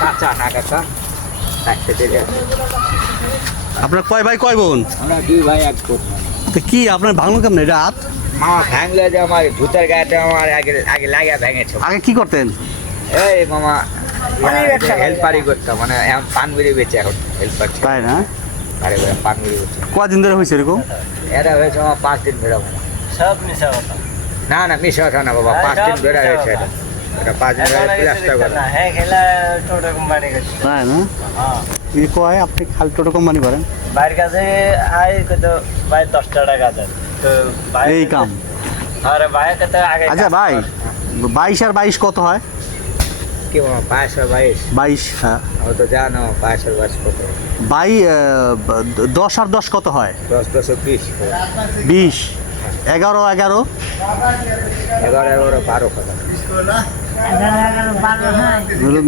কাঁচা না কাঁচা আপনার কয় ভাই কয় বোন? আমরা 2 ভাই 1 বোন। তো কি আপনার ভাঙলো কেমন এটা হাত? মামা ভাঙলে যে আমার ভূতের গায়েটা আমার আগে আগে লাগিয়ে ভেঙেছে। আগে কি করতেন? এই মামা হেল্পারি করতাম, মানে এখন পানবিড়ি বেচে এখন হেল্পার। তাই না? আরে পানবিড়ি বেচে। কদিন ধরে হয়েছে এরকম? এটা হয়েছে আমার 5 দিন ধরে। সব মিশা কথা। না না মিশা কথা না বাবা, 5 দিন ধরে হয়েছে এটা। এটা 5 দিন ধরে প্লাস্টার করা। হ্যাঁ খেলা টোটো কোম্পানি করছে। তাই না? হ্যাঁ এই কয় আপনি খালি টোটো কোম্পানি করেন? বাইরের কাছে আয় কত ভাই 10 টাকা দেন তো এই কাম। আরে ভাই কত আগে। আচ্ছা ভাই, 22 আর 22 কত হয়? কি মামা 22 আর 22? 22, হ্যাঁ। ও তো জানো 22 আর 22 কত? 10 আর 10 কত হয়? 10 10 20। 20, 11 11, 11 11 12 কথা।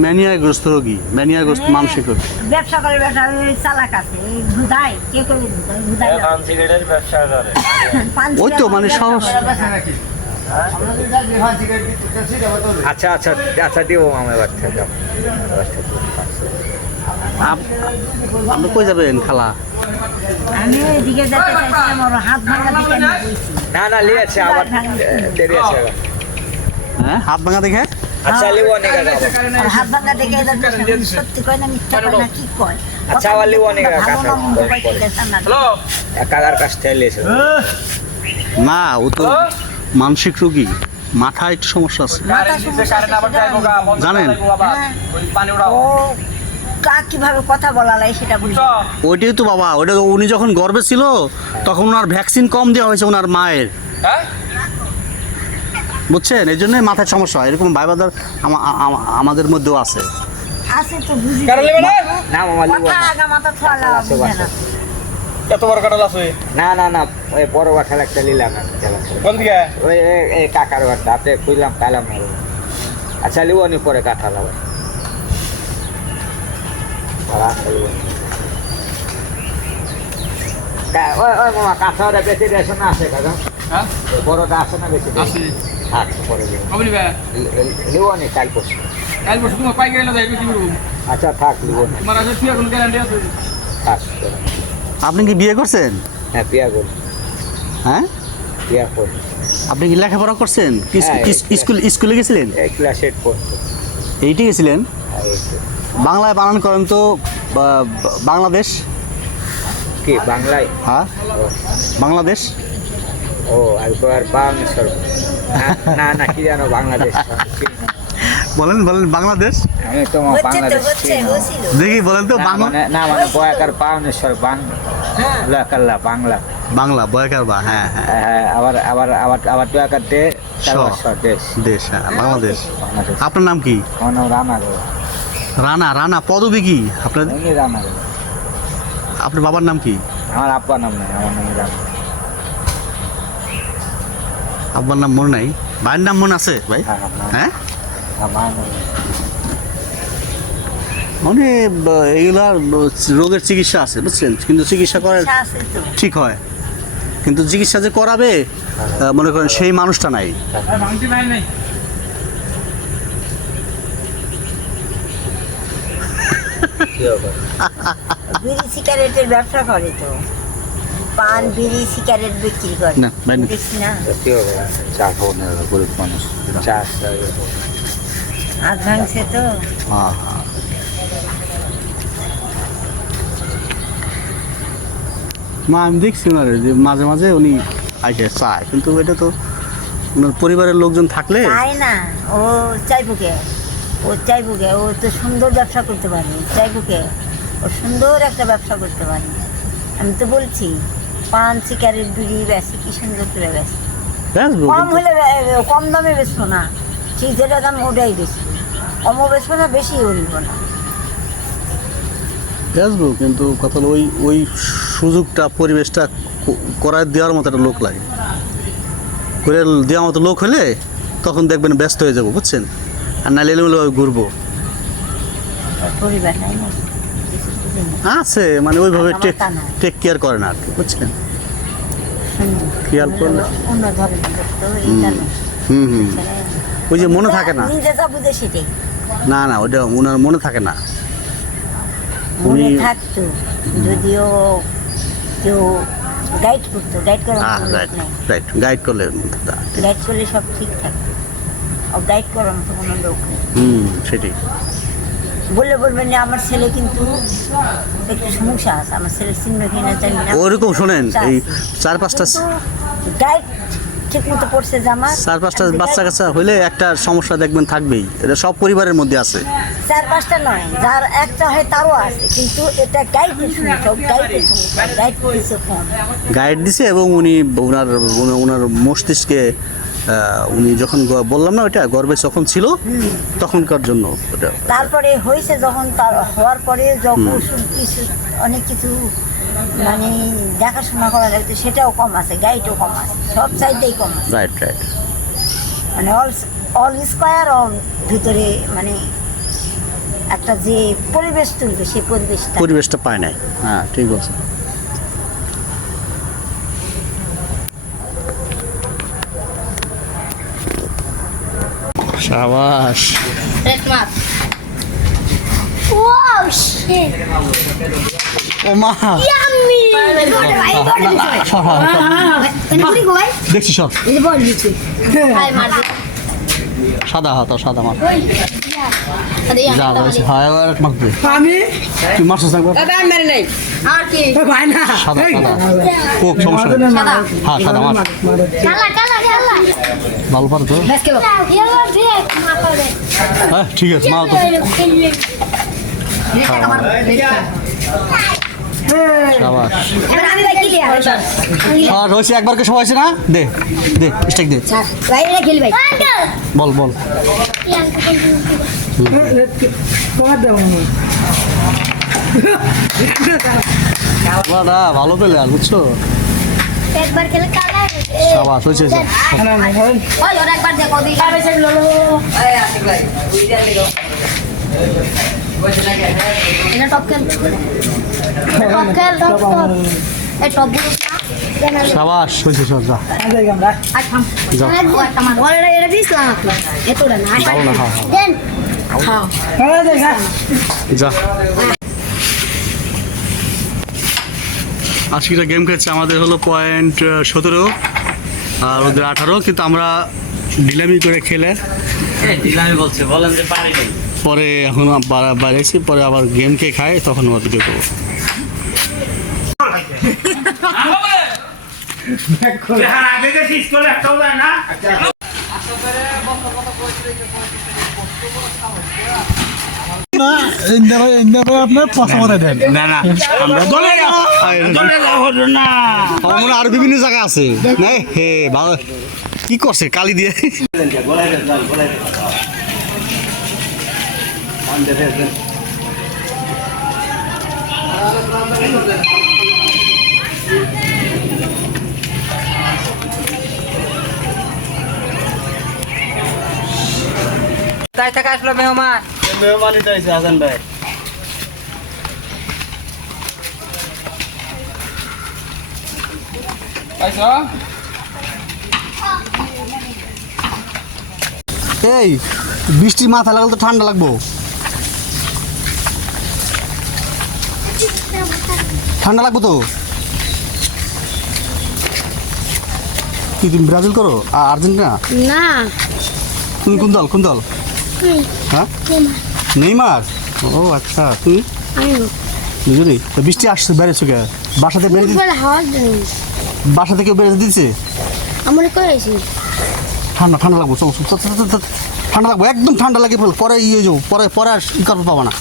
ম্যানিয়াগ্রস্ত রোগী, ম্যানিয়াগ্রস্ত মানসিক রোগী। ব্যবসা করে ব্যবসা চালাক আছে ঘুদাই কে করে ঘুদাই পান সিগারেটের ব্যবসা করে। ওই তো মানে সহজ। আচ্ছা আচ্ছা আচ্ছা দিব মামা এবার থেকে। আপনি কই যাবেন খালা? আমি এদিকে যেতে চাইছিলাম, ওর হাত ভাঙা দিকে আমি বলছি। না না লিয়েছে আবার দেরি আছে এবার। হ্যাঁ, হাত ভাঙা দেখে? আচ্ছা লিবো অনেক ওর হাত ভাঙা দেখে এদের সত্যি কয় না মিথ্যা কয় না কি কয়? আচ্ছা, আবার লিবো অনেক ভালো কাঁচা। না মন্দ কয় ঠিক আছে না। কালার কাছ থেকে লিয়েছে। না, ও তো মানসিক রোগী, মাথায় একটু সমস্যা আছে মাথা সমস্যা আছে, সেটা জানেন। ও কিভাবে কথা বলা লাগে সেটা বুঝি। ওইটাই তো বাবা, ওটা উনি যখন গর্ভে ছিল তখন ওনার ভ্যাকসিন কম দেওয়া হয়েছে ওনার মায়ের, বুঝছেন? এই জন্যই মাথায় সমস্যা হয়। এরকম ভাইবাদার আমাদের মধ্যেও আছে। আছে তো বুঝি। না মামা লিবো কথা না। আগা মাথা থালা বুঝে না। কত বড় কাটাল আছে? না না না ওই বড় কাঁঠাল একটা নিলাম না। কোন দিকে? ওই এই কাকার বাড়ি দাঁতে খুঁজলাম পাইলাম না। আচ্ছা লিবো নি পরে কাঁঠাল আবার। ওই ওই মামা কাঁঠালটা বেশি দেশো না আছে কাকা? হ্যাঁ বড়টা আছে না বেশি? আছে। আচ্ছা পরে লিবো। কবে নিবে? লিবো নি কাল পরশু। কাল পরশু তোমার পাই গেলে যাই কি করব? আচ্ছা থাক লিবো না। তোমার আছে তুই কোন গ্যারান্টি আছে? থাক। আপনি কি বিয়ে করছেন? হ্যাঁ বিয়া করি। হ্যাঁ, বিয়া করি। আপনি কি লেখাপড়া করছেন? হ্যাঁ, স্কুলে গেছিলেন? এই ক্লাস 8 পড়তো। এইটি গেছিলেন? আর এই তো। বাংলায় বানান করেন তো। বাংলাদেশ। কি বাংলায়? হ্যাঁ, বাংলাদেশ। ও একবার বাংলাদেশ। না না কি জানো বাংলাদেশ? বলেন বলেন, বাংলাদেশ। আমি তো বাংলাদেশ চিনি না। দেখি বলেন তো। না বাংলা মানে বয়াকার বাংলাদেশ বাংলা বাংলা বাংলা বয়াকার বা, হ্যাঁ হ্যাঁ, হ্যাঁ আবার আবার আবার আবার বয়াকার দে দেশ দেশ, হ্যাঁ বাংলাদেশ। বাংলাদেশ। আপনার নাম কি? আমার নাম রানা দেব। রানা। রানা পদবী কি আপনার? এমনি রানা দেব। আপনার বাবার নাম কি? আমার আব্বার নাম নাই, আমার নাম রানা। আব্বার নাম মনে নাই? ভাইয়ের নাম মনে আছে ভাই? হ্যাঁ হ্যাঁ, আমার নাম মানে এগুলার রোগের চিকিৎসা আছে, বুঝছেন? কিন্তু চিকিৎসা করে আছে তো। ঠিক হয়, কিন্তু চিকিৎসা যে করাবে মনে করেন সেই মানুষটা নাই। ভাঙতি নাই নাই। কি হবে? বিড়ি সিগারেটের ব্যবসা করে তো, পান বিড়ি সিগারেট বিক্রি করে। না, ভাই না। দেখছি না কি হবে? চা খাবো না গরিব মানুষ। চা হাত ভাঙছে তো। হ্যাঁ, হ্যাঁ। মা আমি দেখছি ওনারে যে মাঝে মাঝে উনি আইসে চায়, কিন্তু এটা তো ওনার পরিবারের লোকজন থাকলে। তাই না, ও চাইবুকে, ও তো সুন্দর ব্যবসা করতে পারে। চাইবুকে ও সুন্দর একটা ব্যবসা করতে পারে। আমি তো বলছি পান সিগারেট বিড়ি বেশি কি সুন্দর করে বেশি। বেচবো কম কিন্তু। হলে কম দামে বেচবো না, ঠিক যেটা দাম ওটাই বেশি। কমও বেচবো না, বেশি হইব না। বেচবো, কিন্তু কথা হলো ওই সুযোগটা পরিবেশটা করায় দেওয়ার মতো একটা লোক লাগে। করে দেওয়ার মতো লোক হলে তখন দেখবেন ব্যস্ত হয়ে যাবো, বুঝছেন? আর নাহলে এলোমেলো ঘুরবো। পরিবার নাই না, কিছু বুঝি না। আছে মানে ওইভাবে আমার তা না। টেক কেয়ার করে না আর কি, বুঝছেন? খেয়াল করলে অন্য ধরনের লোক তো এই কারণে হুম ওই যে মনে থাকে না উনি যেটা বুঝে সেটাই না ওটা ওনার মনে থাকে না মনে উনি- থাকতো যদিও কেউ গাইড করতো গাইড করার মতো লোক রাইট নেই রাইট গাইড করলে গাইড করলে সব ঠিক থাকতো গাইড করার মতো কোনো লোক নেই সেটাই বললে বলবেন যে আমার ছেলে কিন্তু একটু সমস্যা আছে আমার ছেলে চিহ্নহীন চাই না ওরকম শোনেন এই 4-5টা গাইড ঠিক মতো পড়ছে জামা 4-5টা বাচ্চা কাচ্চা হইলে একটা সমস্যা দেখবেন থাকবেই এটা সব পরিবারের মধ্যে আছে 4-5টা নয় যার একটা হয় তারও আছে কিন্তু এটা গাইডের সমস্যা গাইডের সমস্যা গাইড করেছে কম গাইড দিছে এবং উনি ওনার মস্তিষ্কে উনি যখন বললাম না ওটা গর্বে যখন ছিল তখনকার জন্য ওটা তারপরে হয়েছে যখন তার হওয়ার পরে যখন ওষুধ কিছু অনেক কিছু মানে দেখাশোনা করা লাগছে সেটাও কম আছে গাইডও কম আছে সব সাইডেই কম আছে রাইট মানে অল স্কোয়ার অল ভিতরে মানে একটা যে পরিবেশ তুলবে সেই পরিবেশটা পায় নাই হ্যাঁ ঠিক বলছে শাবাশ Red map. Wow, shit. ও মা Yummy. দেখছি সব Hi, Marzi. সাদা হাত সাদা মাছ Ada yang যা kita বলছি beli. হ্যাঁ এবার মাখবে আমি তুই মারছিস না একবার? দাদা মেরে নেই Arki. ভাই না সাদা কোক সমস্যা নেই Sada. হ্যাঁ সাদা মাছ Kalah. ভালো পারো তো Yalla, dia. Makan deh. হ্যাঁ ঠিক আছে মাও তো শাবাশ Berani lagi dia. আর রয়েছে একবার কে সবাই আছে না দে স্টেক দে Baik lagi baik. বল Yang বাড়া ভালো পেলে আর বুঝছো একবার খেলে কালা শাবাশ হয়েছে ওই ওরা একবার দেখো দি এটা টপ খেল এই টপ গুলো না শাবাশ হয়েছে সব যা আজ থাম যাও। ও একটা মার ওরা এটা দিছলাম এত না ভালো না হ্যাঁ দেন যা আজকের গেম খেলছে আমাদের হলো পয়েন্ট 17 আর ওদের 18 কিন্তু আমরা ডিলামি করে খেলে দিলামি বলছে বলেন যে পারি নাই পরে এখন বাড়াইছি পরে আবার গেম খেয়ে খাই তখন আবার ভিডিও করবো আপনার পছন্দ দেন না না আমরা মনে আরো বিভিন্ন জায়গা আছে না হে ভালো কি করছে কালি দিয়ে তাই থেকে আসলো মেহমান মেহমানি তো হয়েছে হাসান ভাই এই বৃষ্টি মাথা লাগলে তো ঠান্ডা লাগবো ঠান্ডা লাগবো তো কি তুমি ব্রাজিল করো আর আর্জেন্টিনা না তুমি কোন দল হ্যাঁ নেইমার ও আচ্ছা তুমি বুঝলি তো বৃষ্টি আসছে বেড়েছো কে বাসাতে বেড়ে বাসা থেকে বেড়ে দিচ্ছে আমরা করেছি ঠান্ডা লাগবো ঠান্ডা লাগবো একদম ঠান্ডা লাগে পরে ইয়ে যাবো পরে আর ই করতে পাবো না